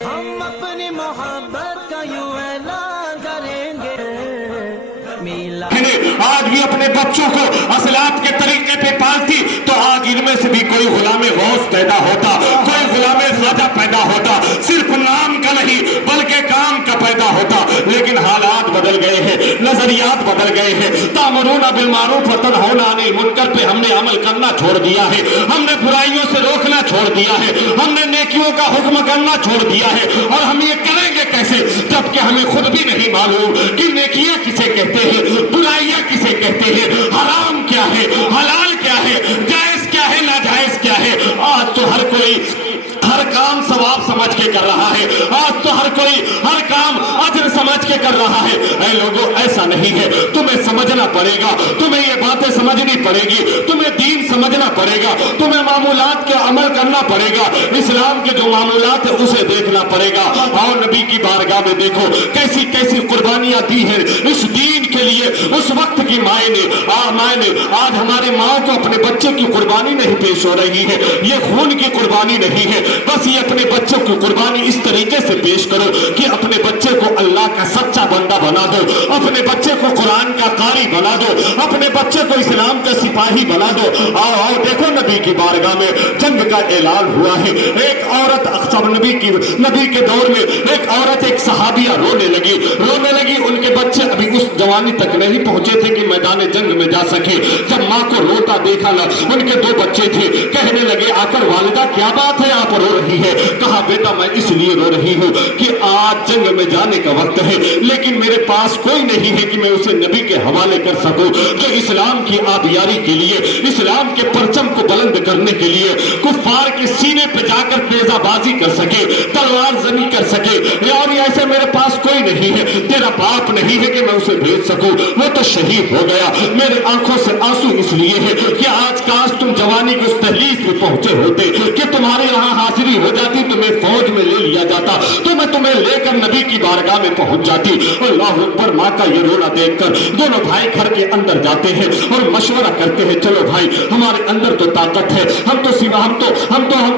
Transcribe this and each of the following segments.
ہم اپنی محبت کا یوں اعلان کریں گے میلا آج بھی اپنے بچوں کو اسلاف کے طریقے پہ پالتی تو آج ان میں سے بھی کوئی غلام غوث پیدا ہوتا، کوئی غلام خواجہ پیدا ہوتا، صرف نام کا نہیں بلکہ کام کا پیدا ہوتا۔ لیکن حالات بدل گئے ہیں، نظریات بدل گئے ہیں۔ تأمرون بالمعروف وتنہون عن المنکر پہ ہم نے عمل کرنا چھوڑ دیا ہے، ہم نے برائیوں سے روکنا چھوڑ دیا ہے، ہم نے نیکیوں کا حکم کرنا چھوڑ دیا ہے۔ اور ہم یہ کریں گے کیسے جبکہ ہمیں خود بھی نہیں معلوم کہ نیکیاں کسے کہتے ہیں، برائیاں کسے کہتے ہیں، حرام کیا ہے، حلال کیا ہے، جائز کیا ہے، ناجائز کیا ہے۔ آج تو ہر کوئی ہر کام ثواب سمجھ کے کر رہا ہے، آج تو ہر کوئی ہر کام اجر سمجھ کے کر رہا ہے۔ اے لوگوں ایسا نہیں ہے، تمہیں سمجھنا پڑے گا، تمہیں یہ باتیں سمجھنی پڑے گی، تمہیں دین سمجھنا پڑے گا، تمہیں معمولات کے عمل کرنا پڑے گا، اسلام کے جو معمولات ہیں اسے دیکھنا پڑے گا۔ اور نبی کی بارگاہ میں دیکھو کیسی کیسی قربانیاں دی ہیں اس دین کے لیے۔ اس وقت کی مائیں نے آج ہماری ماں کو اپنے بچے کی قربانی نہیں پیش ہو رہی ہے، یہ خون کی قربانی نہیں ہے، بس یہ اپنے بچوں کی قربانی اس طریقے سے پیش کرو کہ اپنے بچے کو اللہ کا سچا بندہ بنا دو، اپنے بچے کو قرآن کا قاری بنا دو، اپنے بچے کو اسلام کا سپاہی بنا دو۔ آؤ دیکھو نبی کی بارگاہ میں جنگ کا اعلان ہوا ہے۔ ایک عورت اکثر نبی کے دور میں ایک عورت ایک صحابیہ رونے لگی، ان کے بچے ابھی اس جوانی تک نہیں پہنچے تھے کہ میدان جنگ میں جا سکے۔ جب ماں کو روتا دیکھا نا، ان کے 2 بچے تھے، کہنے لگے آ کر والدہ کیا بات ہے آپ رو رہی ہے؟ کہا بیٹا میں اس لیے رو رہی ہوں کہ آج جنگ میں جانے کا وقت ہے، لیکن میرے پاس کوئی نہیں ہے کہ میں اسے نبی کے حوالے کر سکوں جو اسلام کی آبیاری کے لیے، اسلام کے پرچم کو بلند کرنے کے لیے کفار کے سینے پہ جا کر نیزہ بازی کر سکے، تلوار زنی کر سکے۔ اور ایسے میرے پاس کوئی نہیں ہے، تیرا باپ نہیں ہے کہ میں اسے بھیج سکوں، وہ تو شہید ہو گیا۔ میرے آنکھوں سے آنسو اس لیے ہے کہ آج کاش تم جوانی کی اس تحلیل میں پہنچے ہوتے کہ تمہارے یہاں حاضری ہو جاتی، تمہیں فوج میں لے لیا جاتا تو میں تمہیں لے کر نبی کی بارگاہ میں پہنچ جاتی۔ اللہ اکبر۔ ماں کا یہ رونا دیکھ کر دونوں بھائی گھر کے اندر جاتے ہیں اور مشورہ کرتے ہیں چلو بھائی ہمارے اندر تو طاقت ہے، ہم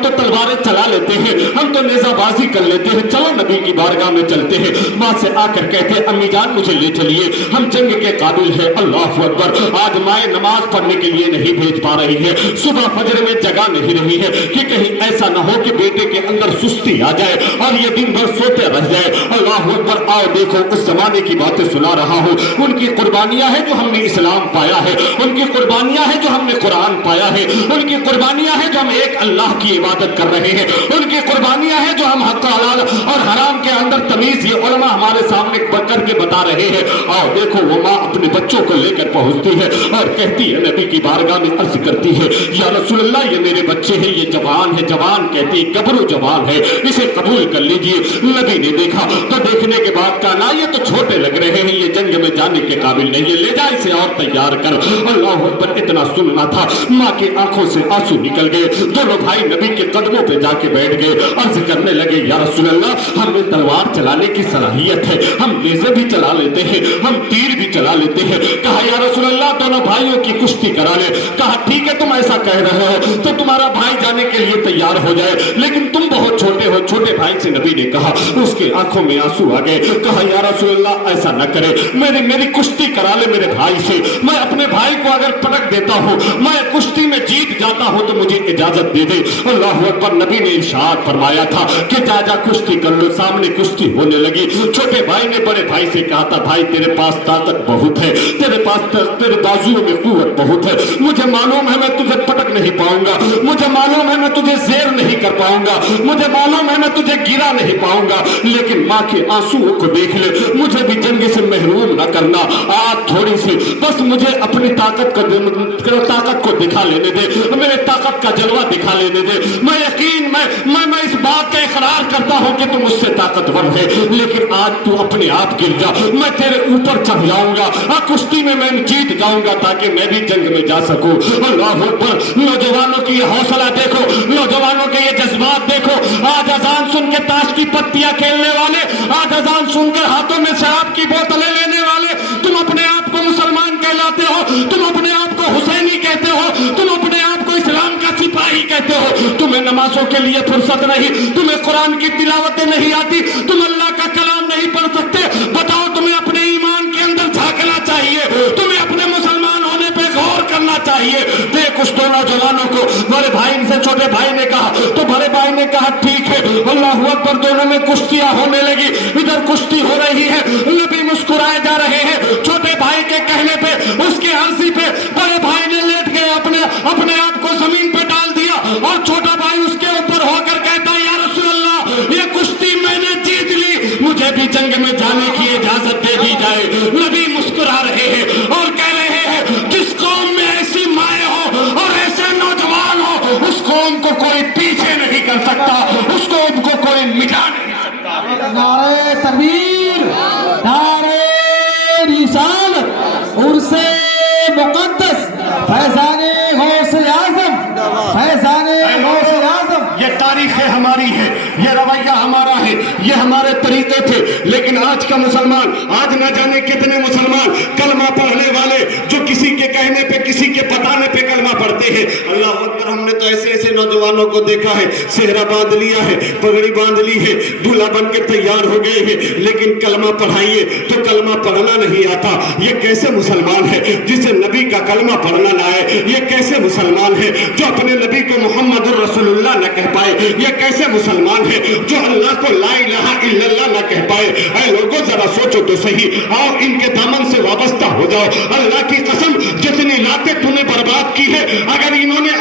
تو تلواریں چلا لیتے ہیں، ہم تو نیزہ بازی کر لیتے ہیں، چلو نبی کی بارگاہ میں چلتے ہیں۔ ماں سے آ کر کہتے ہیں امی جان مجھے لے چلیے، ہم جنگ کے قابل ہیں۔ اللہ اکبر۔ آج مائیں نماز پڑھنے کے لیے نہیں بھیج پا رہی ہے، صبح فجر میں جگہ نہیں رہی ہے کہ کہیں ایسا نہ ہو کہ بیٹے کے اندر سستی آ جائے اور یہ دن بھر سوتے رہ جائے۔ اللہ اکبر۔ آؤ دیکھو اس زمانے کی باتیں سنا رہا ہوں، ان کی قربانیاں ہیں جو ہم نے اسلام پایا ہے، ان کی قربانیاں ہیں جو ہم نے قرآن پایا ہے، ان کی قربانیاں ہیں جو ہم ایک اللہ کی عبادت کر رہے ہیں، ان کی قربانیاں ہیں جو ہم حق حلال اور حرام کے اندر تمیز یہ علماء ہمارے سامنے کر کے بتا رہے ہیں۔ آؤ دیکھو وہ ماں اپنے بچوں کو لے کر پہنچتی ہے اور کہتی ہے نبی کی بارگاہ میں عرض کرتی ہے یا رسول اللہ یہ میرے بچے ہیں، یہ جوان ہے، جوان کہتی گبرو جوان ہے، اسے قبول کر لیجئے۔ نبی نے دیکھا تو دیکھنے کے بعد کہا نا یہ تو چھوٹے لگ رہے ہیں، یہ جنگ میں جانے کے قابل نہیں ہے، لے جا اسے اور تیار کر۔ اللہ اکبر۔ اتنا سننا تھا ماں کی آنکھوں سے آنسو نکل گئے، دونوں بھائی نبی کے قدموں پہ جا کے بیٹھ گئے، عرض کرنے لگے یا رسول اللہ ہمیں تلوار چلانے کی صلاحیت ہے، ہم نیزے بھی چلا لیتے ہیں، ہم تیر بھی چلا لیتے ہیں۔ کہا یا رسول اللہ دونوں بھائیوں کی کشتی کرا لے۔ کہا ٹھیک ہے تم ایسا کہہ رہے ہو تو تمہارا بھائی جانے کے لیے تیار ہو جائے، لیکن تم بہت چھوٹے ہو۔ چھوٹے بھائی سے نبی نے کہا، اس کے آنکھوں میں آنسو آ گئے، کہا یا رسول اللہ ایسا نہ کرے، میری کشتی کرا لے میرے بھائی سے، میں اپنے بھائی کو اگر پٹک دیتا ہوں، میں کشتی میں جیت جاتا ہوں تو مجھے اجازت دے دے۔ اللہ اکبر۔ نبی نے ارشاد فرمایا تھا کہ جا کشتی کر لو۔ سامنے کشتی ہونے لگی، چھوٹے بھائی نے بڑے بھائی سے کہا تھا بھائی تیرے پاس طاقت بہت ہے، تیرے بازوؤں میں قوت بہت ہے، مجھے معلوم ہے میں تجھے پٹک نہیں پاؤں گا، مجھے معلوم ہے میں تجھے زیر نہیں کر پاؤں گا، مجھے معلوم ہے میں تجھے گرا نہیں پاؤں گا، لیکن ماں کے آنسوؤں کو دیکھ لے، مجھے بھی جنگ سے محروم نہ کرنا، آج تھوڑی سی بس مجھے اپنی طاقت کو دکھا لینے دے، میرے طاقت کا جلوہ دکھا لینے دے۔ میں یقین میں اس بات کا اقرار کرتا ہوں کہ تم مجھ سے طاقتور ہے، لیکن آج تو اپنے آپ گر جا، میں تیرے اوپر چڑھ جاؤں گا، کشتی میں جیت جاؤں گا تاکہ میں بھی جنگ میں جا سکوں۔ اللہ اکبر۔ نوجوانوں کی یہ حوصلہ دیکھو، نوجوانوں کے یہ جذبات دیکھو۔ آج اذان سن کے تاش کی پتیاں کھیلنے والے، آج اذان سن کر ہاتھوں میں شراب کی بوتلیں لینے والے، تم اپنے آپ کو مسلمان کہلاتے ہو، تم اپنے آپ کو حسینی کہتے ہو، تم اپنے آپ کو اسلام کا سپاہی کہتے کہتے ہو تمہیں نمازوں کے لیے فرصت نہیں, تمہیں قرآن کی تلاوتیں نہیں آتی, تم اللہ کا کلام نہیں پڑھ سکتے, بتاؤ تمہیں اپنے ایمان کے اندر جھانکنا چاہیے, تمہیں اپنے مسلمان ہونے پہ غور کرنا چاہیے. دیکھ اس دو نوجوانوں کو, بڑے بھائی سے چھوٹے بھائی نے کہا تو بڑے بھائی نے کہا ٹھیک ہے, اللہ اکبر, دونوں میں کشتیاں ہونے لگی, ادھر کشتی ہو رہی ہے, نبی مسکرائے جا رہے ہیں. چھوٹے بھائی کے کہنے پہ اس کے عرضی پہ بڑے بھائی نے لیٹ گئے, اپنے آپ کو زمین پہ ڈال دیا, اور چھوٹا بھائی اس کے اوپر ہو کر کہتا یا رسول اللہ یہ کشتی میں نے جیت لی, مجھے بھی جنگ میں جانے کی اجازت دے دی جائے. نبی مسکرا رہے ہیں اور کہہ رہے ہیں جس قوم میں ایسی مائیں ہو اور ایسے نوجوان ہو اس قوم کو کوئی پیچھے نہیں کر سکتا, اس قوم کو کوئی مٹا نہیں سکتا. نعرہ تکبیر, نعرہ رسالت, عرص مقدس, فیضان غوث اعظم, فیضان غوث اعظم. یہ تاریخ ہماری ہے, یہ رویہ ہمارا ہے, یہ ہمارے طریقے تھے. لیکن آج کا مسلمان, آج نہ جانے کتنے مسلمان کلمہ پڑھنے والے جو کسی کے کہنے پہ کسی کے بتانے پہ کلمہ پڑھتے ہیں. اللہ اکبر, ہم نے تو ایسے ایسے نوجوانوں کو دیکھا ہے, صحرا باندھ لیا ہے, پگڑی باندھ لی ہے, دولہا بن کے تیار ہو گئے ہیں, لیکن کلمہ پڑھائیے تو کلمہ پڑھنا نہیں آتا. یہ کیسے مسلمان ہے جسے نبی کا کلمہ پڑھنا نہ آئے؟ یہ کیسے مسلمان ہے جو اپنے نبی کو محمد الرسول اللہ نہ کہہ پائے؟ یہ کیسے مسلمان ہے جو اللہ کو لا الہ الا اللہ نہ کہہ پائے؟ اے لوگوں ذرا سوچو تو صحیح, آؤ ان کے دامن سے وابستہ ہو جاؤ. اللہ کی قسم جتنی راتیں تو نے برباد کی ہے, اگر انہوں نے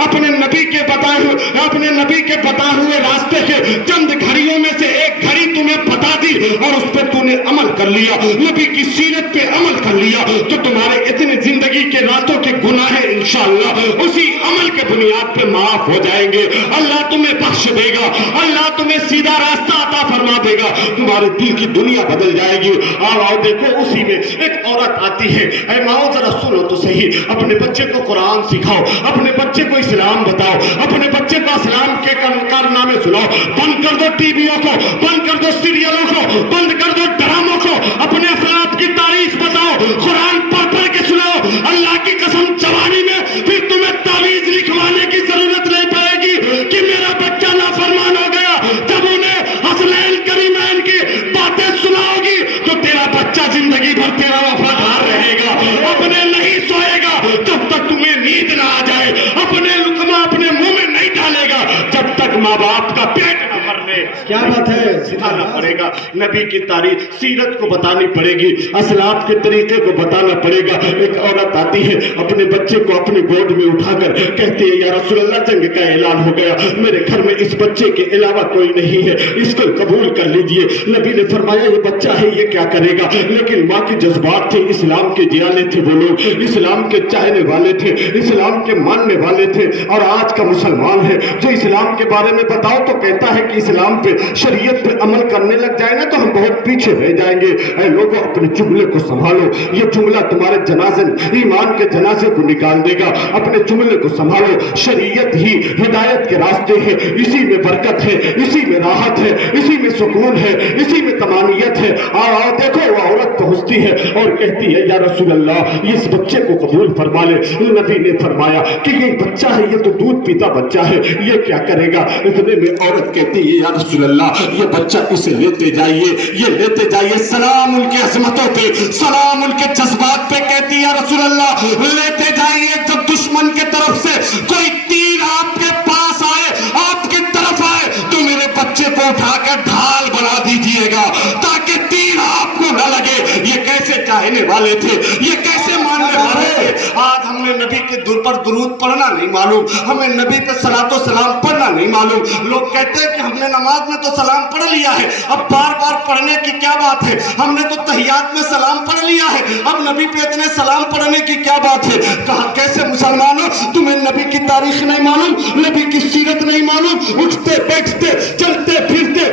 اپنے نبی کے بتائے ہوئے راستے کے چند گھڑیوں میں سے ایک گھڑی تمہیں بتا دی اور اس پہ تو نے عمل کر لیا, نبی کی سیرت پہ عمل کر لیا, تو تمہارے اتنے زندگی کے راتوں کے گناہ انشاءاللہ اسی عمل کے بنیاد پہ معاف ہو جائیں گے. اللہ تمہیں بخش دے گا, اللہ تمہیں سیدھا راستہ عطا فرما دے گا, تمہارے دل کی دنیا بدل جائے گی. آؤ دیکھو اسی میں ایک عورت آتی ہے, اے ماؤ ذرا سنو تو صحیح, اپنے بچے کو قرآن سکھاؤ, اپنے بچے کو اسلام بتاؤ, اپنے بچے کو اسلام کے کارنامے سناؤ. بند کر دو ٹی ویوں کو, بند کر دو سیریلوں کو, بند کر دو ڈراموں کو, اپنے افراد کی تاریخ بتاؤ, قرآن پڑھ پڑھ کے سناؤ. اللہ کی قسم جوانی میں پھر تمہیں تعویذ لکھوانے کی ضرورت نہیں پڑے گی کہ میرا بچہ نافرمان ہو گیا. جب انہیں حسنین کریمین کی باتیں سناؤ گی تو تیرا بچہ زندگی بھر تیرا وفادار رہے گا, اپنے نہیں سوئے گا جب تک تمہیں نیند نہ آ جائے, اپنے لقمہ اپنے منہ میں نہیں ڈالے گا جب تک ماں باپ کا پیٹ نہ بھر لے. کیا بات ہے, سکھانا پڑے گا, نبی کی تاریخ سیرت کو بتانی پڑے گی, اسلاف کے طریقے کو بتانا پڑے گا. ایک عورت آتی ہے, اپنے بچے کو اپنے گود میں اٹھا کر کہتی ہے یا رسول اللہ جنگ کا اعلان ہو گیا, میرے گھر میں اس بچے کے علاوہ کوئی نہیں ہے, اس کو قبول کر لیجئے. نبی نے فرمایا یہ بچہ ہے یہ کیا کرے گا, لیکن ماں کے جذبات تھے, اسلام کے جیالے تھے, وہ لوگ اسلام کے چاہنے والے تھے, اسلام کے ماننے والے تھے. اور آج کا مسلمان ہے جو اسلام کے بارے میں بتاؤ تو کہتا ہے کہ اسلام پہ شریعت پہ عمل کرنے لگ جائے نا تو ہم بہت پیچھے رہ جائیں گے. اے لوگوں اپنے جملے کو سنبھالو, یہ جملہ تمہارے جنازے ایمان کے جنازے کو نکال دے گا. اپنے جملے کو سنبھالو, شریعت ہی ہدایت کے راستے ہے, اسی میں برکت ہے, اسی میں راحت ہے, اسی میں سکون ہے, اسی میں تمانیت ہے. آؤ دیکھو وہ عورت پہنچتی ہے اور کہتی ہے یا رسول اللہ اس بچے کو قبول فرما لے. نبی نے فرمایا کہ یہ بچہ ہے, یہ تو دودھ پیتا بچہ ہے, یہ کیا کرے گا؟ اتنے میں عورت کہتی ہے یا رسول اللہ یہ بچہ اسے لیتے جائیے, یہ لیتے جائیے. سلام ان کے عظمتوں پہ, سلام ان کے جذبات پہ, کہتی ہے یا رسول اللہ لیتے جائیے. جب دشمن کے طرف سے کوئی تیر آپ کے پاس آئے, آپ کی طرف آئے, تو میرے بچے کو اٹھا کر ڈھال بنا دیجئے گا تاکہ تیر آپ کو نہ لگے. یہ کیسے چاہنے والے تھے, یہ کیسے ماننے والے تھے. آج ہم نے نبی کے در پر درود پڑھنا نہیں معلوم, ہمیں نبی پہ صلاۃ و سلام پڑھنا نہیں معلوم. لوگ کہتے ہیں کہ ہم نے نماز میں تو سلام پڑھ لیا ہے, اب بار بار پڑھنے کی کیا بات ہے, ہم نے تو تحیات میں سلام پڑھ لیا ہے, اب نبی پہ اتنے سلام پڑھنے کی کیا بات ہے. کہا کیسے مسلمانوں تمہیں نبی کی تاریخ نہیں معلوم, نبی کی سیرت نہیں معلوم. اٹھتے بیٹھتے چلتے پھرتے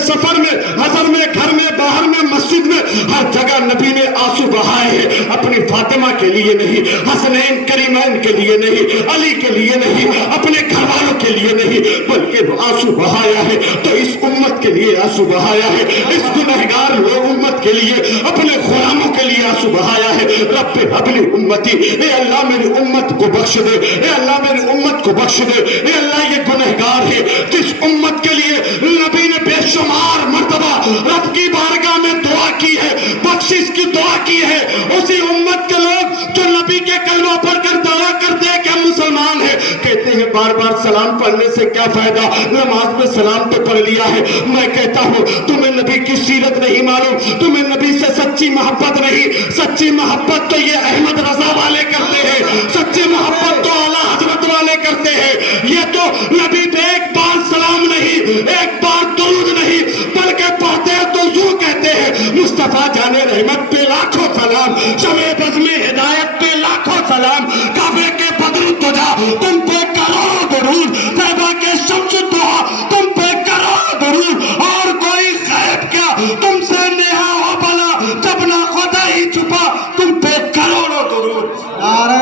سفر میں, حضر میں, گھر میں, باہر میں, مسجد میں, ہر جگہ نبی نے آنسو بہائے ہیں. اپنی فاطمہ کے لیے نہیں, حسنین کریمین کے لیے نہیں, علی کے لیے نہیں, اپنے گھر والوں کے لیے نہیں, بلکہ آنسو بہایا ہے تو اس امت کے کے لیے آنسو بہایا ہے, اس گنہگار امت کے لیے, اپنے غلاموں کے لیے آنسو بہایا ہے. رب حبلی امتی, اے اللہ میری امت کو بخش دے, اے اللہ میری امت کو بخش دے. اے اللہ یہ گنہگار ہے جس امت کے لیے نبی نے بے شمار مرتبہ رب کی بارگاہ میں دعا کی ہے, بخشش کی دعا کی ہے. اسی امت کے لوگ جو نبی کے کلمہ پڑھ کر دعویٰ کرتے ہیں کہ ہم مسلمان ہیں, کہتے ہیں بار بار سلام پڑھنے سے کیا فائدہ, نماز میں سلام تو پڑھ لیا ہے. میں کہتا ہوں تمہیں نبی کی سیرت نہیں معلوم, تمہیں نبی سے سچی محبت نہیں. سچی محبت تو یہ احمد رضا والے کرتے ہیں, سچی محبت تو اعلیٰ حضرت والے کرتے ہیں. یہ تو نبی پہ ایک بار سلام نہیں, ایک بار درود نہیں, بلکہ پڑھتے ہیں تو یوں کہتے ہیں مصطفیٰ جان رحمت پہ لاکھوں سلام, شمع بزم ہدایت پہ لاکھوں سلام, کعبے کے بدر تجا تم پہ کروڑوں درود, طیبہ کے شمس دعا تم پہ کروڑوں درود, اور کوئی غیب کیا تم سے نیہا ہو بلا, جب نہ خدا ہی چھپا تم پہ کروڑوں درود. نعرہ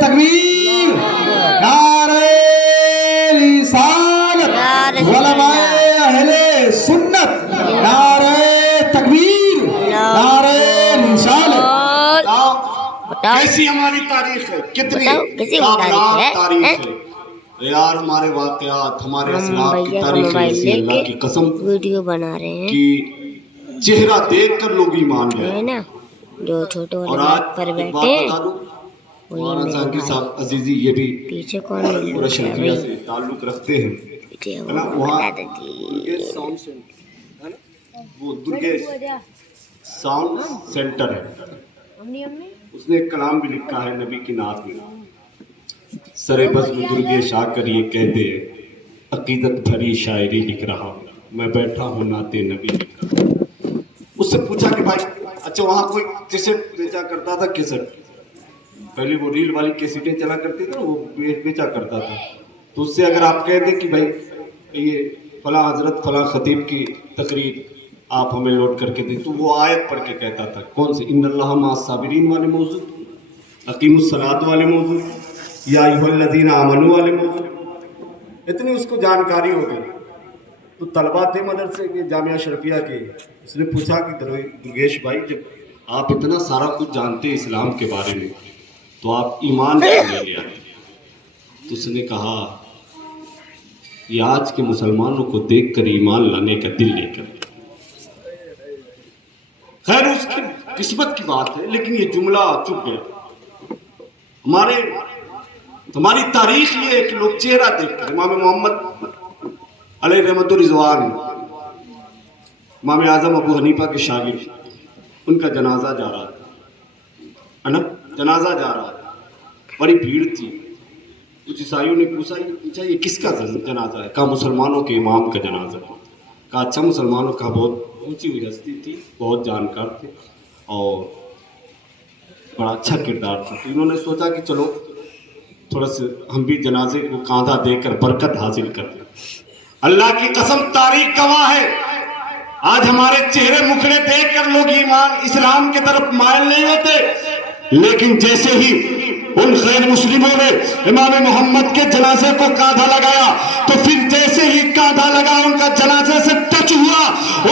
تکبیر, نعرہ رسالت, علماء اہل سنت, نعرہ تکبیر, نعرہ رسالت. کیسی ہماری تاریخ ہے, کتنی تابناک تاریخ ہے یار. ہمارے واقعات, ہمارے اسلاف کی تاریخ ایسی, اللہ کی قسم ویڈیو بنا رہے ہیں کہ چہرہ دیکھ کر لوگ ایمان لے ہے نا, جو چھوٹے اور والے آج پر ایک بات بیٹھے بتا دوں, مولانا ذاکر صاحب عزیزی یہ بھی پیچھے کون پورا شرقیہ سے تعلق رکھتے ہیں, ہے نا. وہاں درگیش ساؤنڈ سینٹر ہے نا, وہ درگیش ساؤنڈ سینٹر ہے, اس نے ایک کلام بھی لکھا ہے نبی کی نعت میں. سرے بزم درگیش آ کر یہ کہتے ہیں عقیدت بھری شاعری لکھ رہا ہوں, میں بیٹھا ہوں نعت نبی لکھ رہا ہوں. اس سے پوچھا کہ بھائی اچھا وہاں کوئی کیسٹ بیچا کرتا تھا, کیسٹ پہلے وہ ریل والی کیسٹیں چلا کرتی تھی نا, وہ بیچا کرتا تھا. تو اس سے اگر آپ کہہ دیں کہ بھائی یہ فلاں حضرت فلاں خطیب کی تقریر آپ ہمیں لوڈ کر کے دیں, تو وہ آیت پڑھ کے کہتا تھا, کون سے, ان اللہ مع الصابرین والے موضوع, اقیم الصلاۃ والے موضوع, یا ایھا الذین آمنوا والے موضوع. اتنی اس کو جانکاری ہو گئی. تو طلباء تھے مدرسے کے جامعہ اشرفیہ کے, اس نے پوچھا کہ درگیش بھائی جب آپ اتنا سارا کچھ جانتے اسلام کے بارے میں تو آپ ایمان کیوں لے لے آتے؟ تو اس نے کہا یہ آج کے مسلمانوں کو دیکھ کر ایمان لانے کا دل لے کر. خیر اس کی قسمت کی بات ہے, لیکن یہ جملہ چپ گیا. ہماری تاریخ یہ ہے کہ لوگ چہرہ دیکھ کر, امام محمد علیہ رحمت و رضوان, امام اعظم ابو حنیفہ کے شاگرد, ان کا جنازہ جا رہا تھا, جنازہ جا رہا تھا, بڑی بھیڑ تھی. کچھ عیسائیوں نے پوچھا یہ کس کا جنازہ ہے؟ کہا مسلمانوں کے امام کا جنازہ ہے. کہا اچھا مسلمانوں کا, بہت اونچی ہوئی ہستی تھی, بہت جانکار تھے اور بڑا اچھا کردار تھا. تو انہوں نے سوچا کہ چلو تھوڑا سا ہم بھی جنازے کو کاندھا دے کر برکت حاصل کر لیں. اللہ کی قسم تاریخ گواہ ہے, آج ہمارے چہرے مکھڑے دیکھ کر لوگ ایمان اسلام کی طرف مائل نہیں ہوتے, لیکن جیسے ہی ان غیر مسلموں نے امام محمد کے جنازے کو کاندھا لگایا تو پھر جیسے ہی کاندھا لگا ان کا جنازے سے ٹچ ہوا,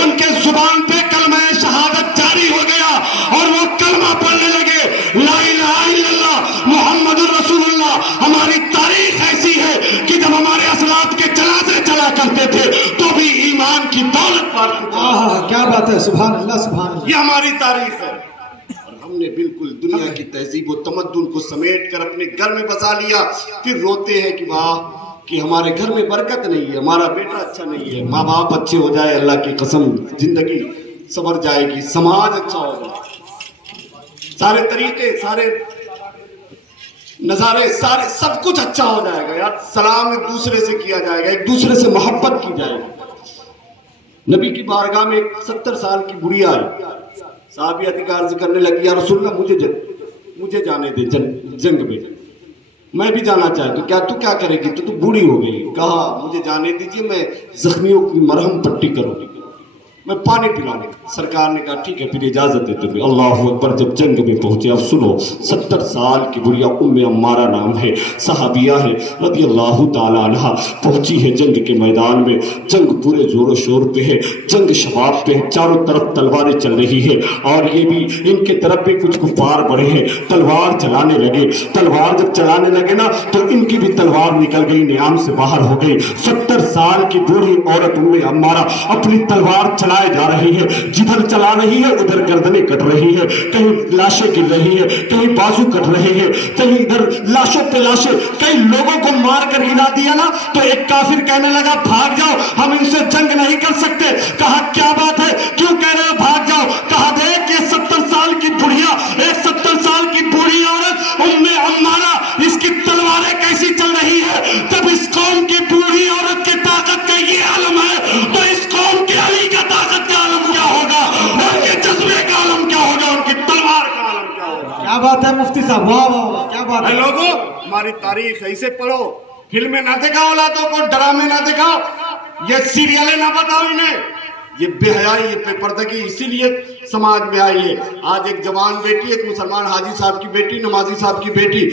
ان کے زبان پہ کلمہ شہادت جاری ہو گیا اور وہ کلمہ پڑھنے لگے, لا الہ الا اللہ محمد الرسول اللہ. ہماری تاریخ ایسی ہے کہ جب ہمارے اسلاف کے جنازے چلا کرتے تھے تو بھی ایمان کی دولت پاتے. کیا بات ہے, سبحان اللہ, سبحان اللہ. یہ ہماری تاریخ ہے, اور ہم نے بالکل دنیا کی تہذیب و تمدن کو سمیٹ کر اپنے گھر میں بسا لیا. پھر روتے ہیں کہ واہ کہ ہمارے گھر میں برکت نہیں ہے, ہمارا بیٹا اچھا نہیں ہے, ماں باپ اچھے ہو جائے, اللہ کی قسم زندگی سنور جائے گی, سماج اچھا ہوگا, سارے طریقے, سارے نظارے, سارے سب کچھ اچھا ہو جائے گا. یار سلام ایک دوسرے سے کیا جائے گا, ایک دوسرے سے محبت کی جائے گی. نبی کی بارگاہ میں ایک 70 سال کی بڑھیا آئی, صحابیہ عرض کرنے لگی یا رسول اللہ مجھے جانے دے جنگ میں, میں بھی جانا چاہتا ہوں. تو کیا کرے گی, تو بوڑھی ہو گئی. کہا مجھے جانے دیجیے, میں زخمیوں کی مرہم پٹی کروں گی. میں پانی پلاؤں گا. سرکار نے کہا ٹھیک ہے پھر اجازت دیتے ہوئے. اللہ اکبر. جب جنگ میں پہنچے, اب سنو, 70 سال کی بڑھیا ام عمارہ نام ہے, صحابیہ ہے رضی اللہ تعالی عنہ, پہنچی ہے جنگ کے میدان میں. جنگ پورے زور و شور پہ ہے, جنگ شباب پہ ہے, چاروں طرف تلواریں چل رہی ہے, اور یہ بھی ان کے طرف بھی کچھ کفار بڑے ہیں, تلوار چلانے لگے. تلوار جب چلانے لگے نا تو ان کی بھی تلوار نکل گئی, نیام سے باہر ہو گئی. 70 سال کی بوڑھی عورت ام عمارہ اپنی تلوار چلائے جا رہی ہے, جدھر چلا رہی ہے ادھر گردنیں کٹ رہی ہے, کہیں لاشیں گر رہی ہے, کہیں بازو کٹ رہے ہیں, کہیں ادھر لاشوں پہ لاشیں. کئی لوگوں کو مار کر گرا دیا نا تو ایک کافر کہنے لگا بھاگ جاؤ, ہم ان سے جنگ نہیں کر سکتے. کہا کیا بات ہے, کیوں کہہ رہے ہو بھاگ جاؤ؟ کہا دیکھ یہ 70 سال کی بڑھیا, ایک 70 سال کی بوڑھی عورت ام عمارہ, اس کی تلواریں کیسی چل رہی ہے. جب اس قوم کی بوڑھی عورت کی طاقت کا یہ عالم ہے تو اس قوم کے علی کا طاقت کا عالم کیا ہوگا, ان کے جذبے کا عالم کیا ہوگا, ان کی تلوار کا عالم کیا ہوگا. کیا بات ہے مفتی صاحب, واہ واہ واہ, کیا بات ہے. لوگوں ہماری تاریخ ایسے پڑھو, فلمیں نہ دکھاؤ اولادوں کو, ڈرامے نہ دکھاؤ, یہ سیریلیں نہ بتاؤ انہیں. یہ بے حیائی, یہ بے پردگی اسی لیے سماج میں آئی ہے. آج ایک جوان بیٹی, ایک مسلمان حاجی صاحب کی بیٹی, نمازی صاحب کی بیٹی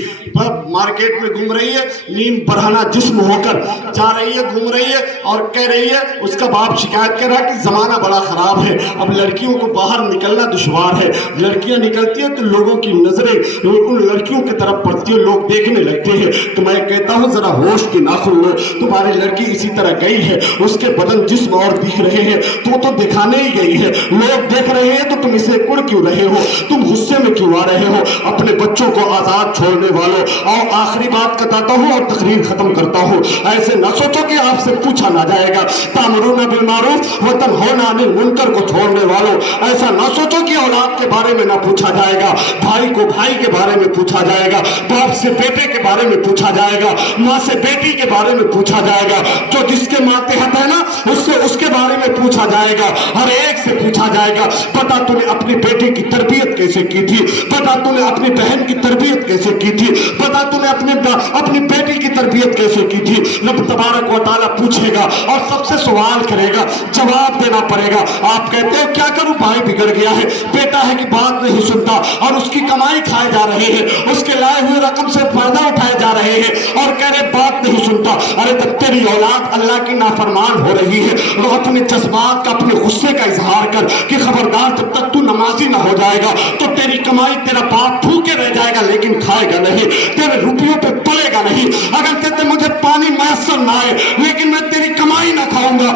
مارکیٹ میں گھوم رہی ہے, نیم برہنہ جسم ہو کر جا رہی ہے, گھوم رہی ہے, اور کہہ رہی ہے, اس کا باپ شکایت کر رہا ہے کہ زمانہ بڑا خراب ہے, اب لڑکیوں کو باہر نکلنا دشوار ہے. لڑکیاں نکلتی ہیں تو لوگوں کی نظریں ان لڑکیوں کی طرف پڑتی ہیں, لوگ دیکھنے لگتے ہیں. تو میں کہتا ہوں ذرا ہوش کی ناخن لو, تمہاری لڑکی اسی طرح گئی ہے, اس کے بدن جسم اور دکھ رہے ہیں, تو دکھانے ہی گئی ہے, لوگ دیکھ رہے ہیں تو تم اسے کڑ کیوں رہے ہو, تم غصے میں کیوں آ رہے ہو. اپنے بچوں کو آزاد چھوڑنے والوں, اور آخری بات بتاتا ہوں اور تقریر ختم کرتا ہوں, ایسے نہ سوچو کہ آپ سے پوچھا نہ جائے گا. تامرون بالمعروف وتنہون عن المنکر کو چھوڑنے والوں, ایسا نہ سوچو کہ اولاد کے بارے میں نہ پوچھا جائے گا, بھائی کو بھائی کے بارے میں پوچھا جائے گا, باپ سے بیٹے کے بارے میں پوچھا جائے گا, ماں سے بیٹی کے بارے میں پوچھا جائے گا. جو جس کے ماتحت ہے نا اس سے اس کے بارے میں پوچھا جائے گا, ہر ایک سے پوچھا جائے گا. پتا تو نے اپنی بیٹی کی تربیت کیسے کی تھی, پتا تو نے اپنی بہن کی تربیت کیسے کی تھی, پتا تو نے اپنی بیٹی کی تربیت کیسے کی تھی. رب تبارک و تعالیٰ پوچھے گا اور سب سے سوال کرے گا, جواب دینا پڑے گا. آپ کہتے ہو کیا کروں, بھائی بگڑ گیا ہے, بیٹا ہے کہ بات نہیں سنتا, اور اس کی کمائی کھائے جا رہے ہیں, اس کے لائے ہوئے رقم سے فائدہ اٹھائے جا رہے ہیں, اور کہہ رہے بات نہیں سنتا. ارے جب تیری اولاد اللہ کی نافرمان ہو رہی ہے تو اپنے جذبات کا, اپنے غصے کا اظہار کر کہ خبردار جب تک تو نمازی نہ ہو جائے گا تو تیری کمائی تیرا باپ بھوکے رہ جائے گا لیکن کھائے گا نہیں, تیرے روپیوں پہ پلے گا نہیں. اگر کہتے مجھے پانی میسر نہ آئے لیکن میں تیری کمائی نہ کھاؤں گا,